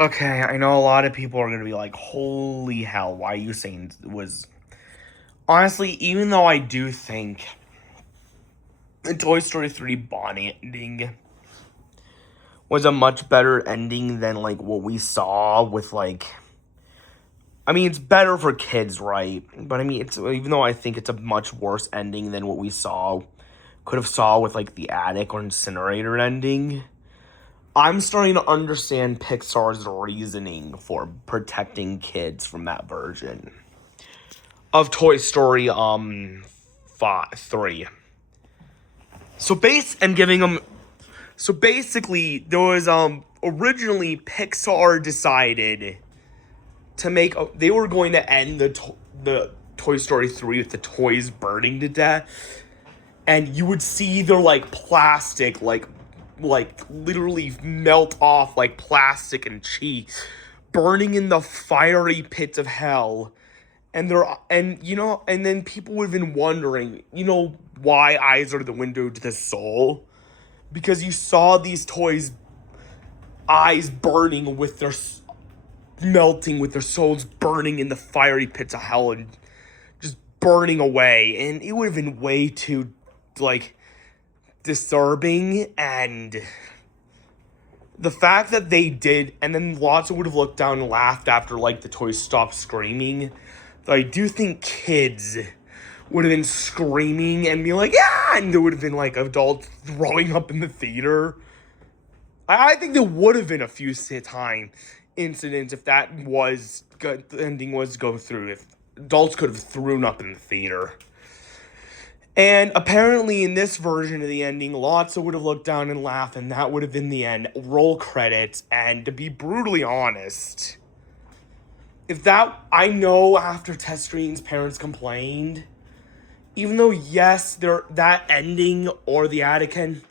Okay, I know a lot of people are going to be like, holy hell, why are you saying it was. Honestly, even though I do think the Toy Story 3 Bonnie ending was a much better ending than like what we saw with like. I mean, it's better for kids, right? But I mean, it's even though I think it's a much worse ending than what we could have saw with like the attic or incinerator ending. I'm starting to understand Pixar's reasoning for protecting kids from that version of Toy Story 3. So base and giving them so basically there was originally Pixar decided to make they were going to end the Toy Story 3 with the toys burning to death, and you would see their like plastic like literally melt off like plastic and cheese burning in the fiery pits of hell. And then people would have been wondering, why eyes are the window to the soul? Because you saw these toys' eyes burning with their melting, with their souls burning in the fiery pits of hell and just burning away. And it would have been way too, like, disturbing. And the fact that they did, and then lots would have looked down and laughed after, like, the toys stopped screaming. So I do think kids would have been screaming and be like, yeah, and there would have been like adults throwing up in the theater. I think there would have been a few time incidents if that was good. The ending was go through. If adults could have thrown up in the theater. And apparently in this version of the ending, lots would have looked down and laughed, and that would have been the end. Roll credits. And to be brutally honest, I know after test screens, parents complained. Even though, yes, that ending or the attic end,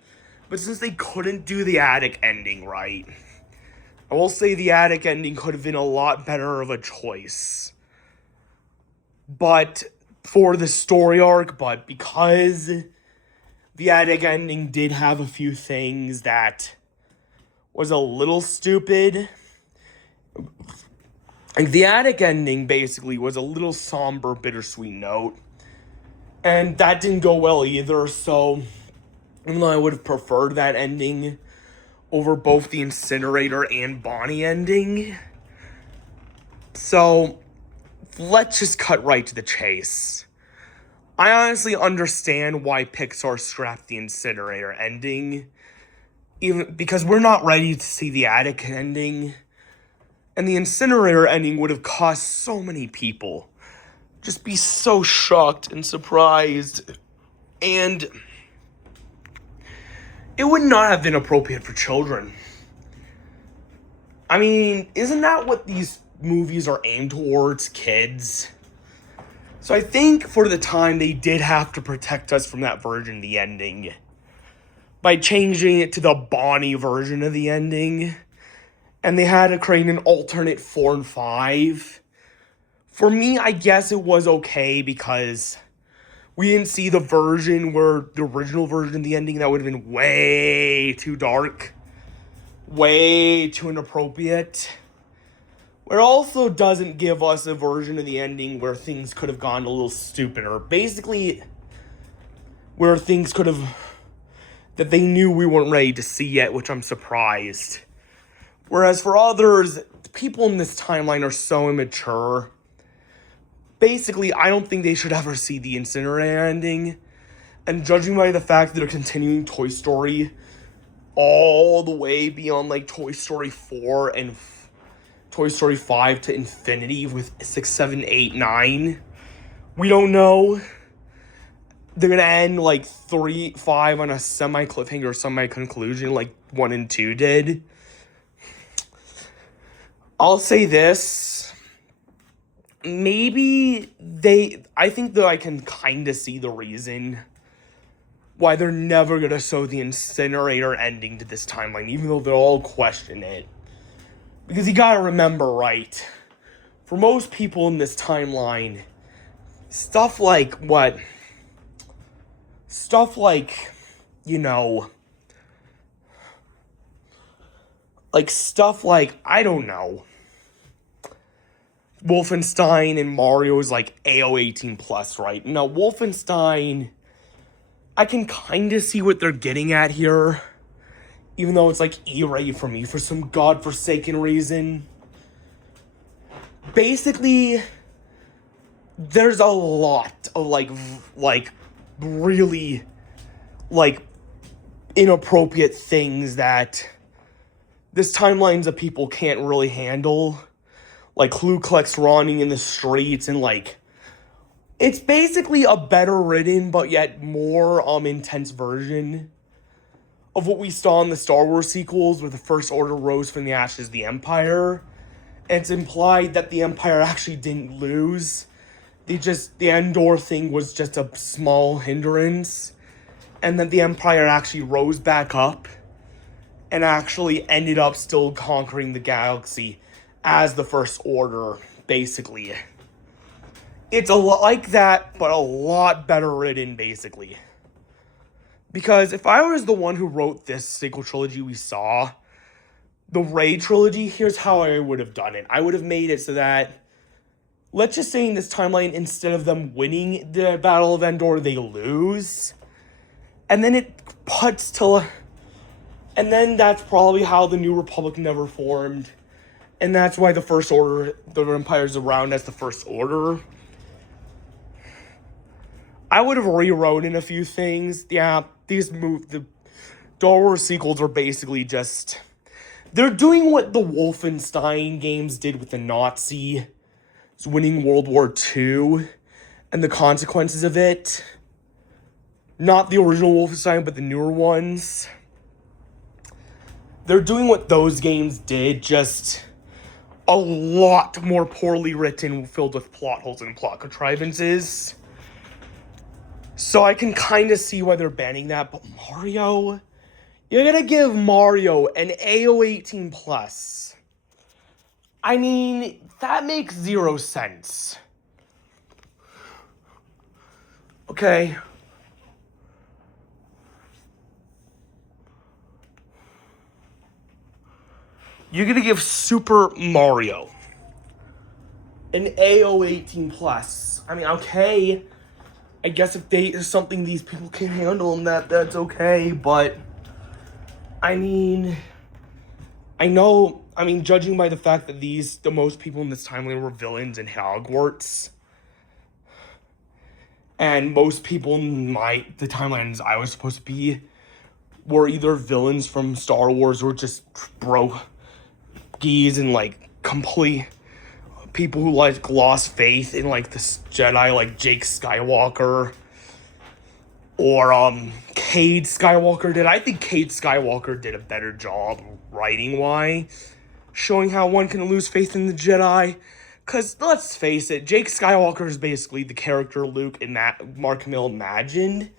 but since they couldn't do the attic ending right, I will say the attic ending could have been a lot better of a choice. But for the story arc, but because the attic ending did have a few things that was a little stupid. Like the attic ending basically was a little somber, bittersweet note. And that didn't go well either, so even though I would have preferred that ending over both the incinerator and Bonnie ending. So let's just cut right to the chase. I honestly understand why Pixar scrapped the incinerator ending, even because we're not ready to see the attic ending. And the incinerator ending would have caused so many people just be so shocked and surprised. And it would not have been appropriate for children. I mean, isn't that what these movies are aimed towards, kids? So I think for the time they did have to protect us from that version of the ending by changing it to the Bonnie version of the ending. And they had to create an alternate 4 and 5. For me, I guess it was okay because we didn't see the original version of the ending that would have been way too dark, way too inappropriate. It also doesn't give us a version of the ending where things could have gone a little stupider. Basically, where things could have, that they knew we weren't ready to see yet, which I'm surprised. Whereas for others, people in this timeline are so immature. Basically, I don't think they should ever see the incinerator ending. And judging by the fact that they're continuing Toy Story all the way beyond like Toy Story 4 and Toy Story 5 to infinity with 6, 7, 8, 9, we don't know. They're gonna end like 3, 5 on a semi-cliffhanger, semi-conclusion like 1 and 2 did. I'll say this. Maybe I think that I can kind of see the reason why they're never going to show the incinerator ending to this timeline, even though they'll all question it. Because you gotta remember, right, for most people in this timeline, stuff like, Like, stuff like, I don't know, Wolfenstein and Mario is like AO18 plus, right? Now, Wolfenstein, I can kind of see what they're getting at here, even though it's like E-rated for me for some godforsaken reason. Basically, there's a lot of like really like inappropriate things that this timelines of people can't really handle, like Ku Klux running in the streets, and like it's basically a better written but yet more intense version of what we saw in the Star Wars sequels, where the First Order rose from the ashes of the Empire. And it's implied that the Empire actually didn't lose. The Endor thing was just a small hindrance, and that the Empire actually rose back up and actually ended up still conquering the galaxy as the First Order, basically. It's a lot like that, but a lot better written, basically. Because if I was the one who wrote this sequel trilogy we saw, the Rey trilogy, here's how I would have done it. I would have made it so that, let's just say in this timeline, instead of them winning the Battle of Endor, they lose. And then it puts to... And then that's probably how the New Republic never formed. And that's why the First Order, the Empire's around as the First Order. I would have rewrote in a few things. Yeah, the Star Wars sequels are basically just... They're doing what the Wolfenstein games did with the Nazis winning World War II and the consequences of it. Not the original Wolfenstein, but the newer ones. They're doing what those games did, just a lot more poorly written, filled with plot holes and plot contrivances. So I can kind of see why they're banning that, but Mario... You're gonna give Mario an AO18 plus. I mean, that makes zero sense. Okay. You're gonna give Super Mario an AO18 plus. I mean, okay. I guess if there's something these people can handle, and that's okay, but... I mean, judging by the fact that the most people in this timeline were villains in Hogwarts, and most people in the timelines I was supposed to be were either villains from Star Wars or just brokies and like complete people who like lost faith in like this Jedi, like Jake Skywalker. Or, Cade Skywalker did. I think Cade Skywalker did a better job writing-wise, showing how one can lose faith in the Jedi. Because, let's face it, Jake Skywalker is basically the character Luke and Mark Hamill imagined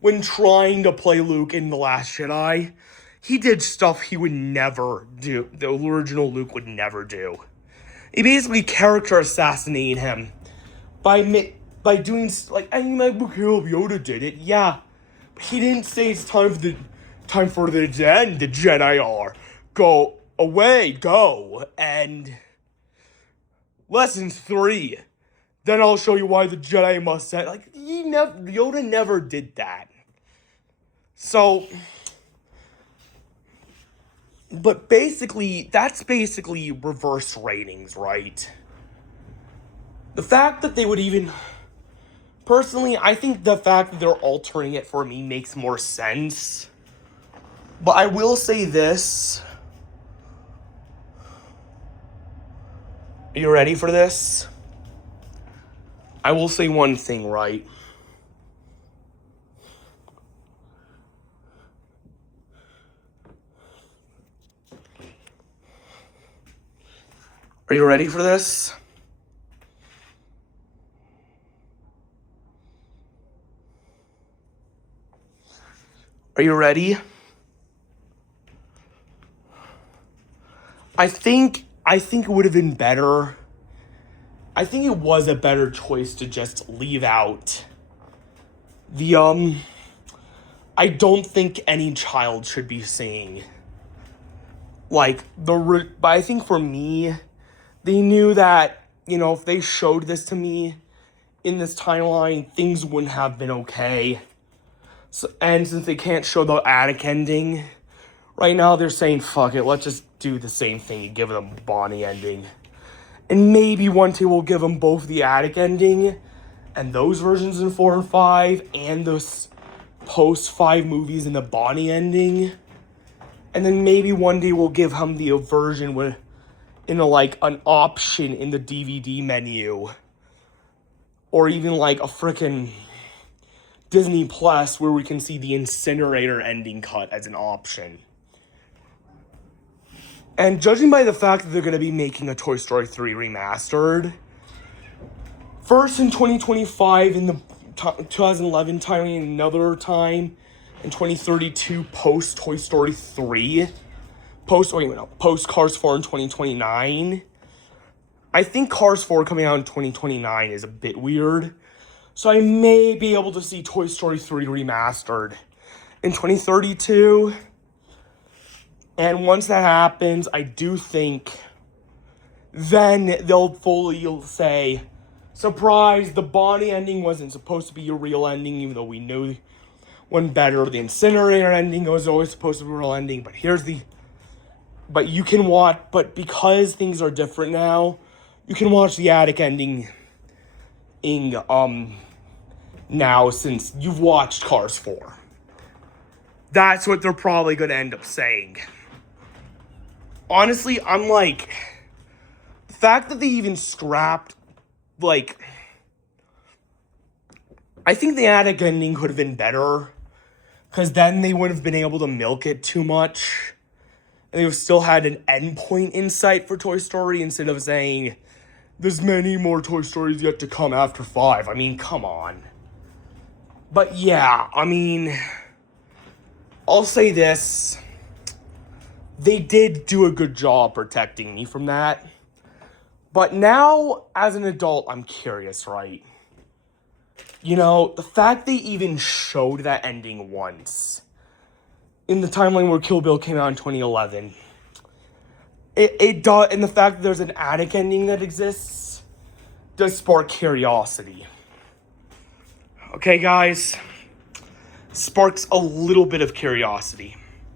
when trying to play Luke in The Last Jedi. He did stuff he would never do, the original Luke would never do. He basically character assassinated him by doing, like, I mean, like, Yoda did it, yeah. But he didn't say it's time for the end, the Jedi are. Go away, go. And lesson 3. Then I'll show you why the Jedi must end. Like, Yoda never did that. So, but basically, that's basically reverse ratings, right? The fact that they would even... Personally, I think the fact that they're altering it for me makes more sense. But I will say this. Are you ready for this? I will say one thing, right? Are you ready for this? Are you ready? I think it would have been better. I think it was a better choice to just leave out the, I don't think any child should be seeing Like, but I think for me, they knew that, you know, if they showed this to me in this timeline, things wouldn't have been okay. So, and since they can't show the attic ending, right now they're saying, fuck it, let's just do the same thing and give them Bonnie ending. And maybe one day we'll give them both the attic ending and those versions in 4 and 5 and those post 5 movies in the Bonnie ending. And then maybe one day we'll give him the version with, like an option in the DVD menu. Or even like a frickin' Disney Plus where we can see the Incinerator ending cut as an option. And judging by the fact that they're going to be making a Toy Story 3 remastered, first in 2025 in the 2011 time, and another time in 2032 post Toy Story 3, post Cars 4 in 2029. I think Cars 4 coming out in 2029 is a bit weird. So I may be able to see Toy Story 3 remastered in 2032. And once that happens, I do think then they'll fully say, surprise, the Bonnie ending wasn't supposed to be a real ending, even though we knew one better. The Incinerator ending was always supposed to be a real ending, but you can watch, but because things are different now, you can watch the attic ending now since you've watched Cars 4. That's what they're probably going to end up saying. Honestly, I'm like, the fact that they even scrapped, like, I think the attic ending could have been better, because then they wouldn't have been able to milk it too much, and they would have still had an endpoint in sight for Toy Story, instead of saying, there's many more Toy Stories yet to come after 5. I mean, come on. But yeah, I mean, I'll say this. They did do a good job protecting me from that. But now, as an adult, I'm curious, right? You know, the fact they even showed that ending once in the timeline where Kill Bill came out in 2011, it does, and the fact that there's an attic ending that exists does spark curiosity. Okay, guys, sparks a little bit of curiosity.